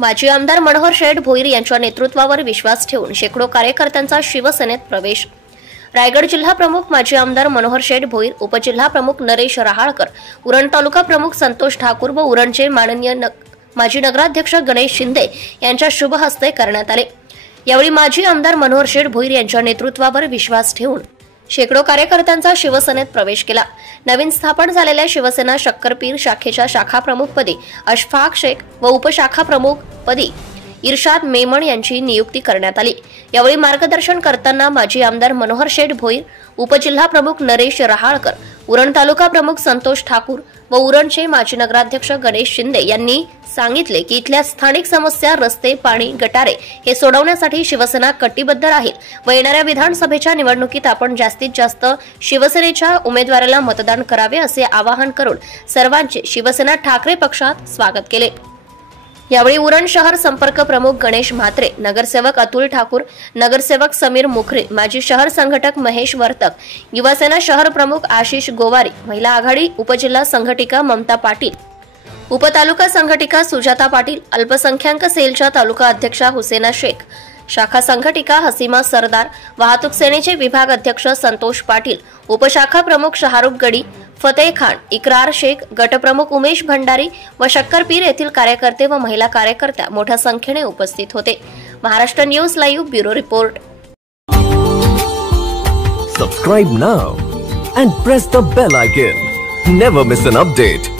माजी आमदार मनोहर शेठ भोईर यांच्या नेतृत्वावर विश्वास ठेवून शेकडो कार्यकर्त्यांचा शिवसेनेत प्रवेश। रायगड जिल्हा प्रमुख माजी आमदार मनोहर शेठ भोईर, उपजिल्हा प्रमुख नरेश रहाळकर, उरण तालुका प्रमुख संतोष ठाकूर व उरणचे माननीय माजी नगराध्यक्ष गणेश शिंदे यांच्या शुभ हस्ते करण्यात आले। यावेळी माजी आमदार मनोहर शेठ भोईर यांच्या नेतृत्वावर विश्वास ठेवून शेकडो कार्यकर्त्यांचा शिवसेनेत प्रवेश केला। नवीन स्थापन झालेल्या शिवसेना शक्करपीर शाखेच्या शाखा प्रमुखपदी अशफाक शेख व उपशाखा प्रमुखपदी इर्शाद मेमण यांची नियुक्ती करण्यात आली। यावेळी मार्गदर्शन करताना माजी आमदार मनोहर शेठ भोईर, उपजिल्हा प्रमुख नरेश रहाळकर, उरण तालुका प्रमुख संतोष ठाकूर व उरणचे माजी नगराध्यक्ष गणेश शिंदे यांनी सांगितले की इथल्या स्थानिक समस्या, रस्ते, पाणी, गटारे हे सोडवण्यासाठी शिवसेना कटिबद्ध राहील व येणाऱ्या विधानसभेच्या निवडणुकीत आपण जास्तीत जास्त शिवसेनेच्या उमेदवाराला मतदान करावे असे आवाहन करून सर्वांचे शिवसेना ठाकरे पक्षात स्वागत केले। यावेळी उरण शहर संपर्क प्रमुख गणेश म्हात्रे, नगरसेवक अतुल ठाकूर, नगरसेवक समीर मुखरे, माजी शहर संघटक महेश वर्तक, युवासेना शहर प्रमुख आशिष गोवारी, महिला आघाडी उपजिल्हा संघटिका ममता पाटील, उपतालुका संघटिका सुजाता पाटील, अल्पसंख्याक सेलच्या तालुका अध्यक्षा हुसेना शेख, शाखा संघटिका हसीमा सरदार, वाहतूक सेनेचे विभाग अध्यक्ष संतोष पाटील, उपशाखा प्रमुख शाहरुख गडी, फतेह खान, इकरार शेख, गटप्रमुख उमेश भंडारी व शक्करपीर येथील कार्यकर्ते व महिला कार्यकर्त्या मोठ्या संख्येने उपस्थित होते। Maharashtra news live bureau report. Subscribe now and press the bell icon. Never miss an update.